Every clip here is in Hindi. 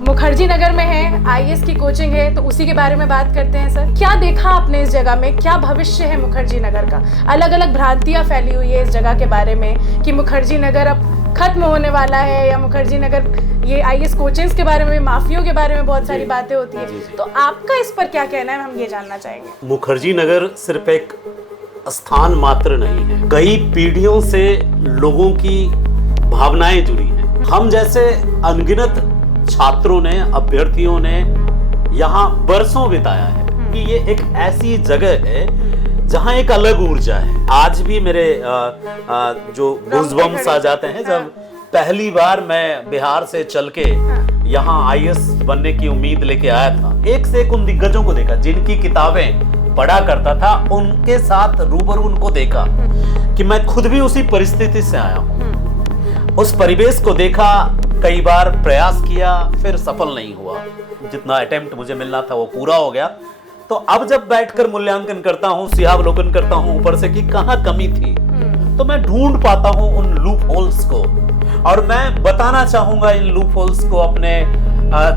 मुखर्जी नगर में है, आईएएस की कोचिंग है, तो उसी के बारे में बात करते हैं सर। क्या देखा आपने इस जगह में, क्या भविष्य है मुखर्जी नगर का? अलग अलग भ्रांतियां फैली हुई है इस जगह के बारे में कि मुखर्जी नगर अब खत्म होने वाला है, या मुखर्जी नगर, ये आईएएस कोचिंग्स के बारे में, माफियों के बारे में बहुत सारी बातें होती है। तो आपका इस पर क्या कहना है, हम ये जानना चाहेंगे। मुखर्जी नगर सिर्फ एक स्थान मात्र नहीं है, कई पीढ़ियों से लोगों की भावनाएं जुड़ी हैं। हम जैसे अनगिनत छात्रों ने, अभ्यर्थियों ने यहाँ बरसों बिताया है कि ये एक ऐसी जगह है जहाँ एक अलग ऊर्जा है। आज भी मेरे जो गूज़बम्स आ जाते हैं जब पहली बार मैं बिहार से चल के यहाँ आईएएस बनने की उम्मीद लेके आया था। एक से एक उन दिग्गजों को देखा जिनकी किताबें पढ़ा करता था, उनके साथ रूबरू उनको देखा कि मैं खुद भी उसी परिस्थिति से आया हूँ। उस परिवेश को देखा, कई बार प्रयास किया, फिर सफल नहीं हुआ। जितना अटेम्प्ट मुझे मिलना था वो पूरा हो गया। तो अब जब बैठकर मूल्यांकन करता हूँ, सियावलोकन करता हूँ ऊपर से कि कहाँ कमी थी, तो मैं ढूंढ पाता हूँ उन लूप होल्स को, और मैं बताना चाहूंगा इन लूप होल्स को अपने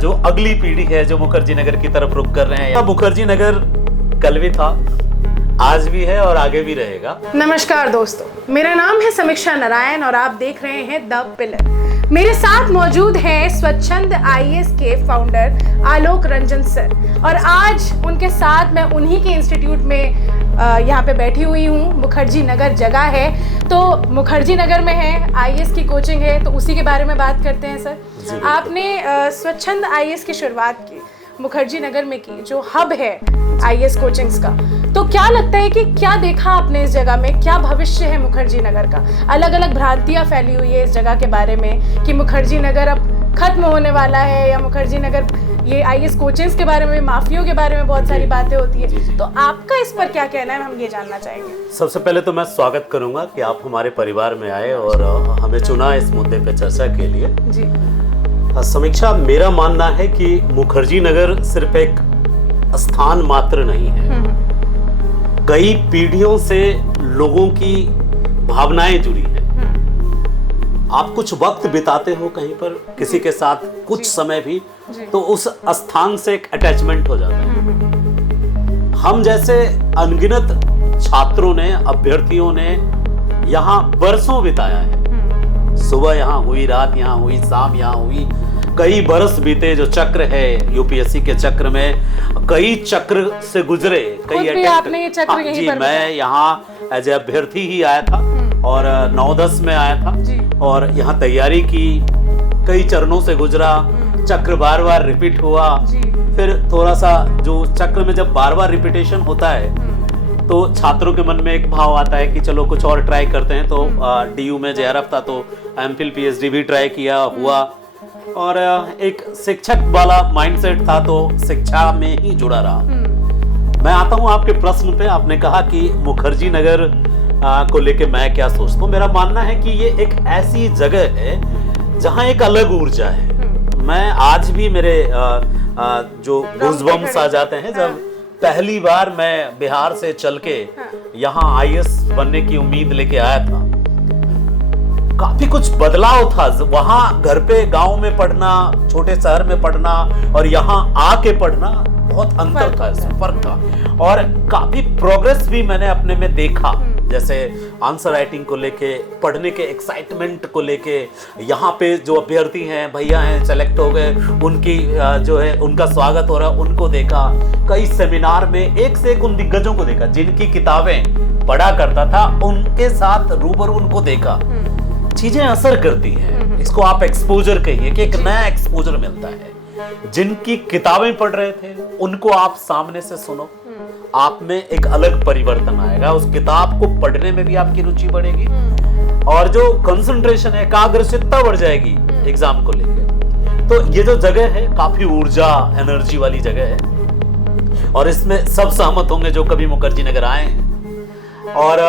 जो अगली पीढ़ी है जो मुखर्जी नगर की तरफ रुख कर रहे हैं। मुखर्जी नगर कल भी था, आज भी है और आगे भी रहेगा। नमस्कार दोस्तों, मेरा नाम है समीक्षा नारायण और आप देख रहे हैं द पिलर। मेरे साथ मौजूद हैं स्वच्छंद आईएएस के फाउंडर आलोक रंजन सर, और आज उनके साथ मैं उन्हीं के इंस्टीट्यूट में यहाँ पे बैठी हुई हूँ। मुखर्जी नगर जगह है, तो मुखर्जी नगर में है, आईएएस की कोचिंग है, तो उसी के बारे में बात करते हैं सर। आपने स्वच्छंद आईएएस की शुरुआत की मुखर्जी नगर में की, जो हब है आईएएस कोचिंग्स का। तो क्या लगता है कि क्या देखा आपने इस जगह में, क्या भविष्य है मुखर्जी नगर का? अलग अलग भ्रांतियां फैली हुई है इस जगह के बारे में कि मुखर्जी नगर अब खत्म होने वाला है, या मुखर्जी नगर, ये आईएएस कोचिंग्स के बारे में, माफियों के बारे में बहुत सारी बातें होती है। तो आपका इस पर क्या कहना है, हम ये जानना चाहेंगे। सबसे पहले तो मैं स्वागत करूंगा कि आप हमारे परिवार में आए और हमें चुना इस मुद्दे पे चर्चा के लिए। जी समीक्षा, मेरा मानना है कि मुखर्जी नगर सिर्फ एक स्थान मात्र नहीं है, कई पीढ़ियों से लोगों की भावनाएं जुड़ी हैं। आप कुछ वक्त बिताते हो कहीं पर किसी के साथ, कुछ समय भी, तो उस स्थान से एक अटैचमेंट हो जाता है। हम जैसे अनगिनत छात्रों ने, अभ्यर्थियों ने यहाँ बरसों बिताया है। सुबह यहाँ हुई, रात यहाँ हुई, शाम यहाँ हुई, कई बरस बीते। जो चक्र है यूपीएससी के चक्र में, कई चक्र से गुजरे, कई अटेम्प्ट। जी, मैं यहाँ एज ए अभ्यर्थी ही आया था और 9-10 में आया था और यहाँ तैयारी की, कई चरणों से गुजरा, चक्र बार बार रिपीट हुआ। फिर थोड़ा सा जो चक्र में जब बार बार रिपीटेशन होता है तो छात्रों के मन में एक भाव आता है कि चलो कुछ और ट्राई करते हैं। तो डीयू में जेआरएफ था, तो एमफिल पीएचडी भी ट्राई किया, हुआ, और एक शिक्षक वाला माइंडसेट था, तो शिक्षा में ही जुड़ा रहा। मैं आता हूँ आपके प्रश्न पे। आपने कहा कि मुखर्जी नगर को लेके मैं क्या सोचता हूँ। मेरा मानना है कि ये एक ऐसी जगह है जहाँ एक अलग ऊर्जा है। मैं आज भी मेरे जो गूज़बम्स आ जाते हैं जब पहली बार मैं बिहार से चल के यहाँ आईएएस बनने की उम्मीद लेके आया था। काफी कुछ बदलाव था वहां, घर पे गांव में पढ़ना, छोटे शहर में पढ़ना और यहाँ आके पढ़ना, बहुत अंतर था, फर्क था। और काफी प्रोग्रेस भी मैंने अपने में देखा, जैसे आंसर राइटिंग को लेके, पढ़ने के एक्साइटमेंट को लेके। यहाँ पे जो अभ्यर्थी हैं, भैया हैं, सेलेक्ट हो गए, उनकी जो है उनका स्वागत हो रहा है, उनको देखा। कई सेमिनार में एक से एक उन दिग्गजों को देखा जिनकी किताबें पढ़ा करता था, उनके साथ रूबरू उनको देखा। चीजें असर करती हैं, इसको आप एक्सपोजर कहिए कि एक नया एक्सपोजर मिलता है। जिनकी किताबें पढ़ रहे थे उनको आप सामने से सुनो, आप में एक अलग परिवर्तन आएगा। उस किताब को पढ़ने में भी आपकी रुचि बढ़ेगी और जो कंसंट्रेशन है, एकाग्रचित्ता बढ़ जाएगी एग्जाम को लेकर। तो ये जो जगह है काफी ऊर्जा, एनर्जी वाली जगह है और इसमें सब सहमत होंगे जो कभी मुखर्जी नगर आए हैं। और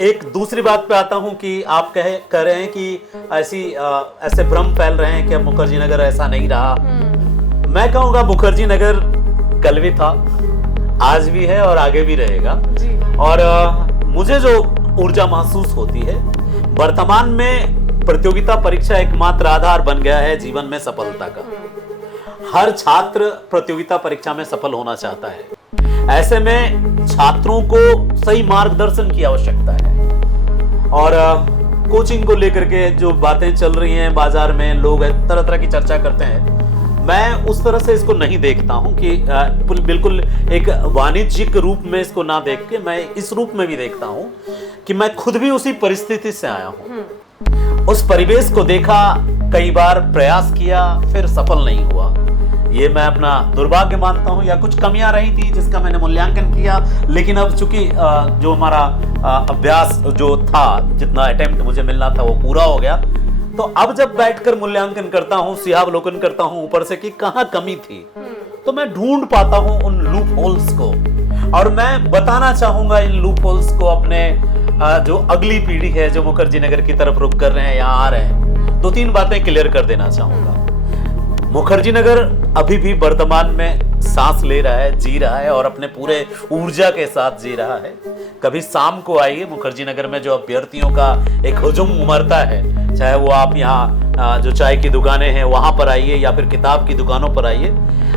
एक दूसरी बात पे आता हूं कि आप कह रहे हैं कि ऐसे भ्रम फैल रहे हैं कि अब मुखर्जी नगर ऐसा नहीं रहा। मैं कहूँगा मुखर्जी नगर कल भी था, आज भी है और आगे भी रहेगा। और मुझे जो ऊर्जा महसूस होती है, वर्तमान में प्रतियोगिता परीक्षा एकमात्र आधार बन गया है जीवन में सफलता का। हर छात्र प्रतियोगिता परीक्षा में सफल होना चाहता है। ऐसे में छात्रों को सही मार्गदर्शन की आवश्यकता है। और कोचिंग को लेकर के जो बातें चल रही हैं बाजार में, लोग तरह तरह की चर्चा करते हैं, मैं उस तरह से इसको नहीं देखता हूं कि बिल्कुल एक वाणिज्यिक रूप में इसको ना देख के मैं इस रूप में भी देखता हूं कि मैं खुद भी उसी परिस्थिति से आया हूं। उस परिवेश को देखा, कई बार प्रयास किया, फिर सफल नहीं हुआ। ये मैं अपना दुर्भाग्य मानता हूं, या कुछ कमियां रही थी जिसका मैंने मूल्यांकन किया, लेकिन अब चूंकि जो हमारा अभ्यास जो था, जितना अटेम्प्ट मुझे मिलना था वो पूरा हो गया, तो अब जब बैठकर मूल्यांकन करता हूं, सिहावलोकन करता हूं ऊपर से कि कहां कमी थी, तो मैं ढूंढ पाता हूं उन लूप होल्स को, और मैं बताना चाहूंगा इन लूप होल्स को अपने जो अगली पीढ़ी है जो मुखर्जी नगर की तरफ रुख कर रहे हैं, यहाँ आ रहे हैं। 2-3 बातें क्लियर कर देना चाहूंगा। मुखर्जी नगर अभी भी वर्तमान में सांस ले रहा है, जी रहा है, और अपने पूरे ऊर्जा के साथ जी रहा है। कभी शाम को आइए, मुखर्जी नगर में जो अभ्यर्थियों का एक हुजूम उमड़ता है, चाहे वो आप यहाँ जो चाय की दुकानें हैं वहां पर आइए या फिर किताब की दुकानों पर आइए,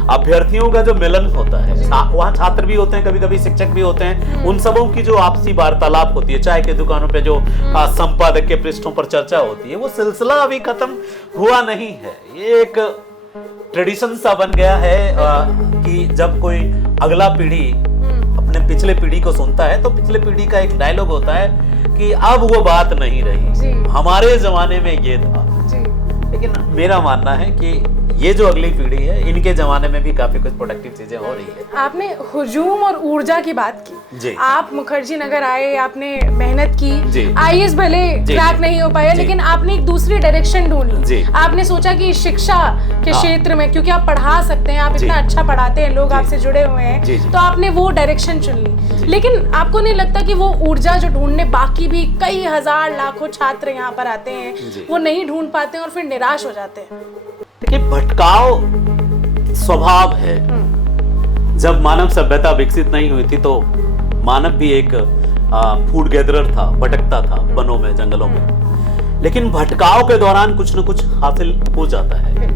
अभ्यर्थियों का जो मिलन होता है, वहाँ छात्र भी होते हैं, कभी कभी शिक्षक भी होते हैं, उन सबों की जो आपसी वार्तालाप होती है, चाय की दुकानों पे जो संपादक के पृष्ठों पर चर्चा होती है, वो सिलसिला अभी खत्म हुआ नहीं है। ये एक ट्रेडिशन सा बन गया है कि जब कोई अगला पीढ़ी अपने पिछले पीढ़ी को सुनता है तो पिछले पीढ़ी का एक डायलॉग होता है कि अब वो बात नहीं रही, हमारे जमाने में ये था। लेकिन मेरा मानना है कि ये जो अगली पीढ़ी है, इनके जमाने में भी काफी कुछ प्रोडक्टिव चीजें हो रही है। आपने हुजूम और ऊर्जा की बात की, आप मुखर्जी नगर आए, आपने मेहनत की, आईएएस भले क्रैक नहीं हो पाया, लेकिन आपने एक दूसरी डायरेक्शन ढूंढी। आपने सोचा कि शिक्षा के क्षेत्र में, क्योंकि आप पढ़ा सकते हैं, आप इतना अच्छा पढ़ाते हैं, लोग आपसे जुड़े हुए हैं, तो आपने वो डायरेक्शन चुन ली। लेकिन आपको नहीं लगता कि वो ऊर्जा जो ढूंढने बाकी भी कई हजार लाखों छात्र यहाँ पर आते हैं, वो नहीं ढूंढ पाते हैं और फिर निराश हो जाते हैं? देखिए, भटकाव स्वभाव है। जब मानव सभ्यता विकसित नहीं हुई थी तो मानव भी एक फूड गैदरर था, भटकता था वनों में, जंगलों में। लेकिन भटकाव के दौरान कुछ न कुछ हासिल हो जाता है।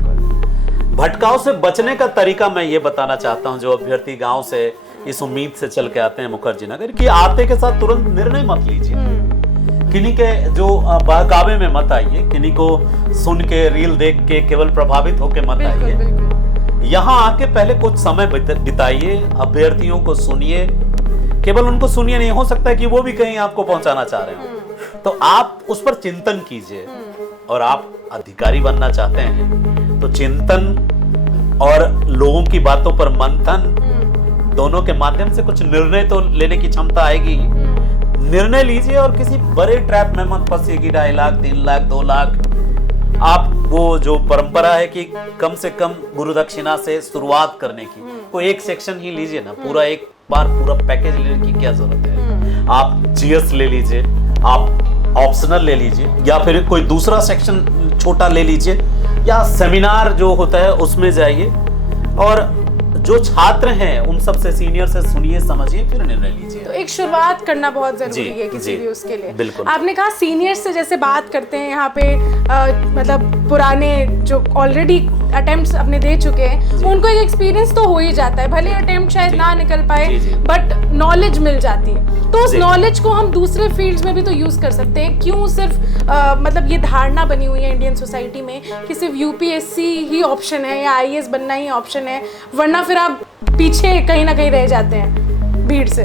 भटकाव से बचने का तरीका मैं ये बताना चाहता हूँ, जो अभ्यर्थी गांव से इस उम्मीद से चल के आते हैं मुखर्जी नगर, कि आते के साथ तुरंत निर्णय मत लीजिए, किन्हीं के जो बहकावे में मत आइए, किन्हीं को सुन के, रील देख के केवल प्रभावित होकर मत आइए। यहाँ आके पहले कुछ समय बिताइए, अभ्यर्थियों को सुनिए, केवल उनको सुनिए नहीं, हो सकता है कि वो भी कहीं आपको पहुंचाना चाह रहे हो, तो आप उस पर चिंतन कीजिए। और आप अधिकारी बनना चाहते हैं तो चिंतन और लोगों की बातों पर मंथन, दोनों के माध्यम से कुछ निर्णय तो लेने की क्षमता आएगी। निर्णय लीजिए और किसी बड़े ट्रैप में मत फंसिए कि 2.5 लाख, 3 लाख, 2 लाख। आप वो जो परंपरा है कि कम से कम गुरु दक्षिणा से शुरुआत करने की, कोई एक सेक्शन ही लीजिए ना, पूरा एक बार पूरा पैकेज लेने की क्या जरूरत है? आप जीएस ले लीजिए, आप ऑप्शनल ले लीजिए, या फिर कोई दूसरा सेक्शन छोटा ले लीजिए, या सेमिनार जो होता है उसमें जाइए, और जो छात्र हैं उन सब से, सीनियर से सुनिए, समझिए, फिर निर्णय लीजिए। तो एक शुरुआत करना बहुत जरूरी है किसी भी उसके लिए। बिल्कुल। आपने कहा सीनियर से जैसे बात करते हैं यहाँ पे, मतलब पुराने जो ऑलरेडी अटेम्प्ट्स अपने दे चुके हैं, उनको एक एक्सपीरियंस तो हो ही जाता है, भले अटेम्प्ट शायद ना निकल पाए, बट नॉलेज मिल जाती है। तो उस नॉलेज को हम दूसरे फील्ड्स में भी तो यूज कर सकते हैं। क्यों सिर्फ मतलब ये धारणा बनी हुई है इंडियन सोसाइटी में कि सिर्फ यूपीएससी ही ऑप्शन है या आईएएस बनना ही ऑप्शन है, वरना फिर आप पीछे कहीं ना कहीं रह जाते हैं भीड़ से?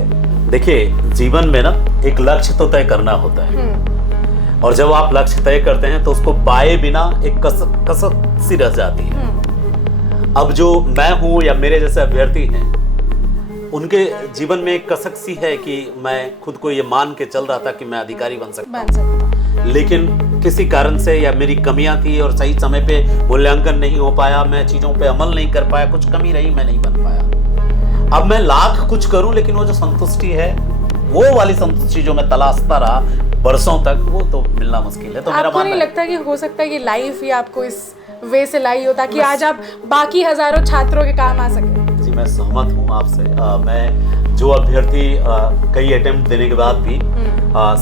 देखिए, जीवन में ना एक लक्ष्य तो तय करना होता है, और जब आप लक्ष्य तय करते हैं तो उसको पाए बिना एक कसक सी रह जाती है। अब जो मैं हूँ या मेरे जैसे अभ्यर्थी हैं, उनके जीवन में एक कसक सी है कि मैं खुद को ये मान के चल रहा था कि मैं अधिकारी बन सकता हूँ, लेकिन किसी कारण से, या मेरी कमियां थी और सही समय पे मूल्यांकन नहीं हो पाया, मैं चीजों पे अमल नहीं कर पाया, कुछ कमी रही, मैं नहीं बन पाया। अब मैं लाख कुछ करूं, लेकिन वो जो संतुष्टि है, वो वाली संतुष्टि जो मैं तलाशता रहा बरसों तक, वो तो मिलना मुश्किल है। तो मेरा आपको नहीं लगता कि हो सकता है कि लाइफ ही आपको इस वे से लाई हो ताकि आज आप बाकी हजारों छात्रों के काम आ सके? जी, मैं सहमत हूँ आपसे। मैं जो अभ्यर्थी कई अटेम्प्ट देने के बाद भी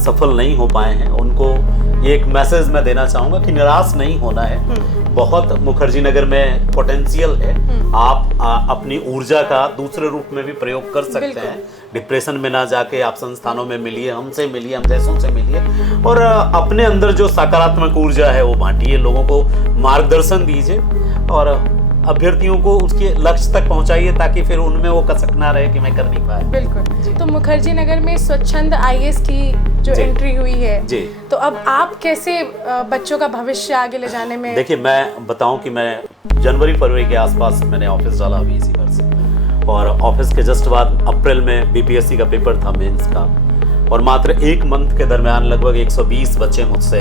सफल नहीं हो पाए हैं, उनको ये एक मैसेज मैं देना चाहूंगा कि निराश नहीं होना है। बहुत मुखर्जी नगर में पोटेंशियल है। आप अपनी ऊर्जा का दूसरे रूप में भी प्रयोग कर सकते हैं। डिप्रेशन में ना जाके आप संस्थानों में मिलिए, हमसे मिलिए, हम जैसों से मिलिए और अपने अंदर जो सकारात्मक ऊर्जा है वो बांटिए, लोगों को मार्गदर्शन दीजिए और अभ्यर्थियों को उसके लक्ष्य तक पहुंचाइए ताकि फिर उनमें वो कसक ना रहे कि मैं कर नहीं पाया। बिल्कुल। तो मुखर्जी नगर में स्वच्छंद आईएएस की जो एंट्री हुई है जी, तो अब आप कैसे बच्चों का भविष्य आगे ले जाने में? देखिए, मैं बताऊं कि मैं जनवरी फरवरी के आसपास मैंने ऑफिस डाला अभी इसी बार से, और ऑफिस के जस्ट बाद अप्रैल में बीपीएससी का पेपर था मेंस का, और मात्र एक मंथ के दरमियान लगभग 120 बच्चे मुझसे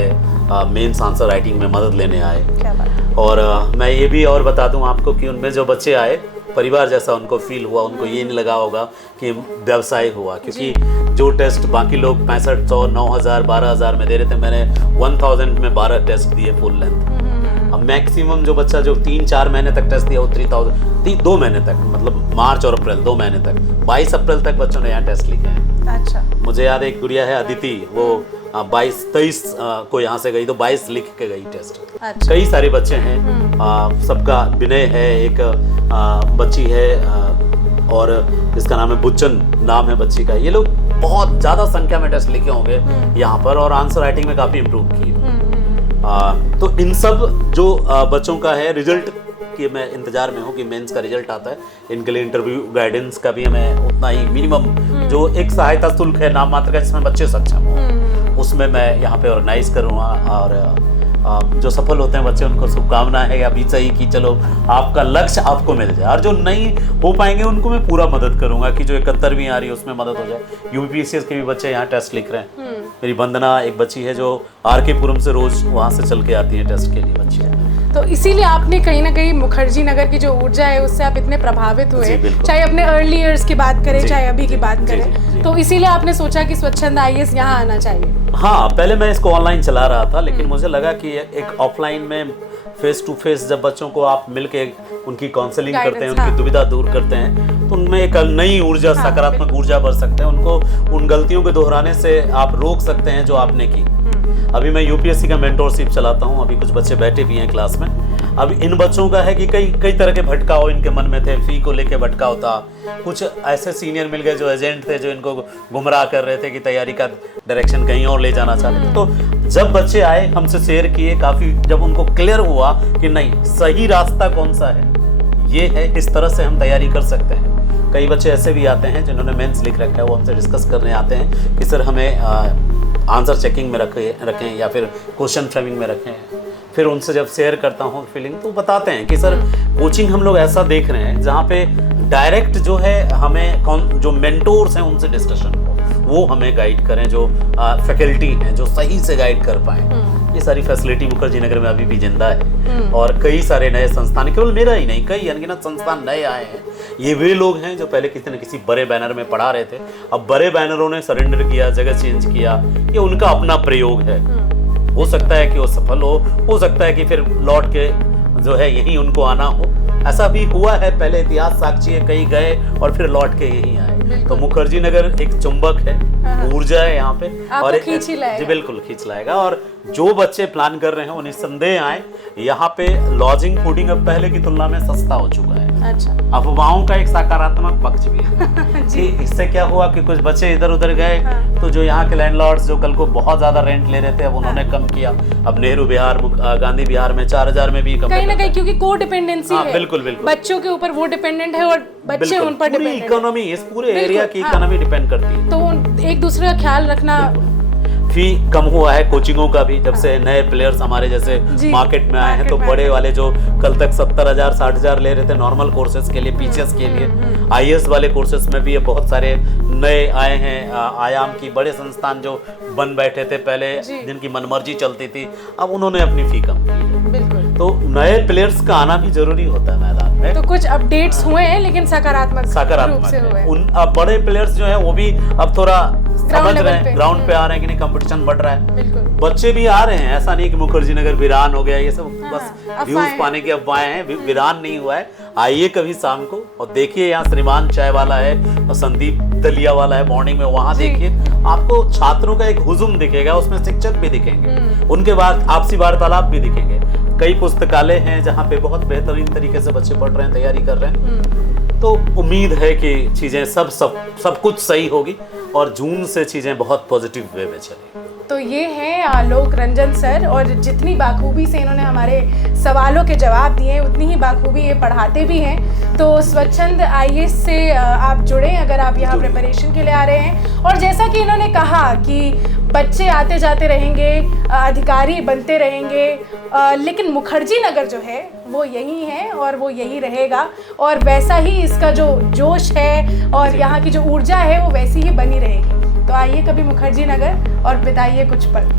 मेंस आंसर राइटिंग में मदद लेने आए। क्या बात। और मैं ये भी और बता दूं आपको कि उनमें जो बच्चे आए परिवार जैसा उनको फील हुआ, उनको ये नहीं लगा होगा कि व्यवसाय हुआ, क्योंकि जो टेस्ट बाकी लोग 6500, 9000, 12000 में दे रहे थे, मैंने 1000 में 12 टेस्ट दिए फुल लेंथ। अब मैक्सिमम जो बच्चा जो 3-4 महीने तक टेस्ट दिया वो 3000, 2 महीने तक, मतलब मार्च और अप्रैल 2 महीने तक, 22 अप्रैल तक बच्चों ने यहाँ टेस्ट लिखे हैं। अच्छा। मुझे याद है एक गुड़िया है अदिति, वो 22-23 को यहाँ से गई तो 22 लिख के गई टेस्ट। अच्छा। कई सारे बच्चे हैं, सबका विनय है, एक बच्ची है और जिसका नाम है बुच्चन, नाम है बच्ची का। ये लोग बहुत ज्यादा संख्या में टेस्ट लिखे होंगे यहाँ पर और आंसर राइटिंग में काफी इम्प्रूव किए। तो इन सब जो बच्चों का है रिजल्ट कि मैं इंतजार में हूँ कि मेंस का रिजल्ट आता है, इनके लिए इंटरव्यू गाइडेंस का भी हमें उतना ही मिनिमम जो एक सहायता शुल्क है नाम मात्र का जिसमें बच्चे सक्षम हो, उसमें मैं यहाँ पे ऑर्गेनाइज करूँगा। और जो सफल होते हैं बच्चे उनको शुभकामना है या बीच ही कि चलो आपका लक्ष्य आपको मिल जाए, और जो नहीं हो पाएंगे उनको मैं पूरा मदद करूंगा कि जो 71वीं आ रही है उसमें मदद हो जाए। यूपीपीसीएस के भी बच्चे यहाँ टेस्ट लिख रहे हैं। मेरी वंदना एक बच्ची है जो आरके पुरम से रोज वहाँ से चल के आती है टेस्ट के लिए बच्ची। तो इसीलिए आपने कहीं ना कहीं मुखर्जी नगर की जो ऊर्जा है उससे आप इतने प्रभावित हुए, चाहे अपने अर्ली ईयर्स की बात करें चाहे अभी की बात करें, तो इसीलिए आपने सोचा कि स्वच्छंद आईएएस यहाँ आना चाहिए। हाँ, पहले मैं इसको ऑनलाइन चला रहा था, लेकिन मुझे लगा कि एक ऑफलाइन में फेस टू फेस जब बच्चों को आप मिलके उनकी काउंसलिंग करते हैं, उनकी दुविधा दूर करते हैं, तो उनमें एक नई ऊर्जा, सकारात्मक ऊर्जा भर सकते हैं। उनको उन गलतियों के दोहराने से आप रोक सकते हैं जो आपने की। अभी मैं यूपीएससी का मेंटोरशिप चलाता हूँ, अभी कुछ बच्चे बैठे भी हैं क्लास में। अब इन बच्चों का है कि कई तरह के भटकाव इनके मन में थे, फी को लेके भटकाव था, कुछ ऐसे सीनियर मिल गए जो एजेंट थे जो इनको गुमराह कर रहे थे कि तैयारी का डायरेक्शन कहीं और ले जाना चाहते थे। तो जब बच्चे आए हमसे शेयर किए, काफ़ी जब उनको क्लियर हुआ कि नहीं सही रास्ता कौन सा है, ये है, इस तरह से हम तैयारी कर सकते हैं। कई बच्चे ऐसे भी आते हैं जिन्होंने मेंस लिख रखा है, वो हमसे डिस्कस करने आते हैं कि सर हमें आंसर चेकिंग में रखें या फिर क्वेश्चन फ्रेमिंग में रखें। फिर उनसे जब शेयर करता हूँ फीलिंग तो बताते हैं कि सर कोचिंग हम लोग ऐसा देख रहे हैं जहाँ पे डायरेक्ट जो है हमें जो मेंटोर्स हैं उनसे डिस्कशन हो, वो हमें गाइड करें, जो फैकल्टी हैं जो सही से गाइड कर पाएँ। ये सारी फैसिलिटी मुखर्जी नगर में अभी भी जिंदा है और कई सारे नए संस्थान, केवल मेरा ही नहीं, कई अनगिनत संस्थान नए आए हैं। ये वे लोग हैं जो पहले किसी न किसी बड़े बैनर में पढ़ा रहे थे, अब बड़े बैनरों ने सरेंडर किया, जगह चेंज किया। ये उनका अपना प्रयोग है, हो सकता है कि वो सफल हो सकता है कि फिर लौट के जो है यही उनको आना हो। ऐसा भी हुआ है, पहले इतिहास साक्षी है, कहीं गए और फिर लौट के यही आए। तो मुखर्जी नगर एक चुंबक है, ऊर्जा है यहाँ पे और खींच ही लाएगा। जी बिल्कुल खींच लाएगा। और जो बच्चे प्लान कर रहे हैं वो निस्संदेह आए। यहाँ पे लॉजिंग फूडिंग अब पहले की तुलना में सस्ता हो चुका है। अच्छा। अफवाहों का एक सकारात्मक पक्ष भी है जी। इससे क्या हुआ कि कुछ बच्चे इधर उधर गए तो जो यहाँ के लैंडलॉर्ड्स जो कल को बहुत ज्यादा रेंट ले रहे थे अब उन्होंने कम किया। अब नेहरू विहार, गांधी विहार में 4000 में भी कम, कहीं ना कहीं क्योंकि को डिपेंडेंसी है। बिल्कुल बिल्कुल, बच्चों के ऊपर वो डिपेंडेंट है और बच्चे उन पर डिपेंडेंट है। इकोनॉमी, इस पूरे एरिया की इकोनॉमी डिपेंड करती है, तो एक दूसरे का ख्याल रखना। फी कम हुआ है कोचिंगों का भी, जब से नए प्लेयर्स हमारे जैसे मार्केट में आए हैं। तो बड़े वाले जो कल तक 70,000 60,000 ले रहे थे नॉर्मल कोर्सेज के लिए, पीसीएस के लिए, आईएएस वाले कोर्सेज में भी ये बहुत सारे नए आए हैं। आयाम की बड़े संस्थान जो बन बैठे थे पहले, जिनकी मनमर्जी चलती थी, अब उन्होंने अपनी फी कम की है। बिल्कुल। तो नए प्लेयर्स का आना भी जरूरी होता है मैदान में। तो कुछ अपडेट्स हुए हैं लेकिन सकारात्मक रूप से हुए। उन बड़े प्लेयर्स जो हैं वो भी अब थोड़ा समझ रहे हैं, ग्राउंड पे आ रहे हैं कि नहीं कंपटीशन बढ़ रहा है। बच्चे भी आ रहे हैं, ऐसा नहीं कि मुखर्जी नगर वीरान हो गया, ये सब बस व्यूज पाने की अफवाहें हैं। वीरान नहीं हुआ है, आइए कभी शाम को और देखिए, यहाँ श्रीमान चाय वाला है और संदीप दलिया वाला है मॉर्निंग में, वहाँ देखिए आपको छात्रों का एक हुजुम दिखेगा, उसमें शिक्षक भी दिखेंगे, उनके बाद आपसी वार्तालाप भी दिखेंगे। कई पुस्तकालय हैं जहाँ पे बहुत बेहतरीन तरीके से बच्चे पढ़ रहे हैं, तैयारी कर रहे हैं। तो उम्मीद है कि चीजें सब कुछ सही होगी और जून से चीजें बहुत पॉजिटिव वे में चलेंगी। तो ये हैं आलोक रंजन सर, और जितनी बाखूबी से इन्होंने हमारे सवालों के जवाब दिए उतनी ही बाखूबी ये पढ़ाते भी हैं। तो स्वच्छंद IAS से आप जुड़ें अगर आप यहाँ प्रिपरेशन के लिए आ रहे हैं। और जैसा कि इन्होंने कहा कि बच्चे आते जाते रहेंगे, अधिकारी बनते रहेंगे, लेकिन मुखर्जी नगर जो है वो यही है और वो यही रहेगा, और वैसा ही इसका जो जोश है और यहाँ की जो ऊर्जा है वो वैसी ही बनी रहेगी। तो आइए कभी मुखर्जी नगर और बिताइए कुछ पल।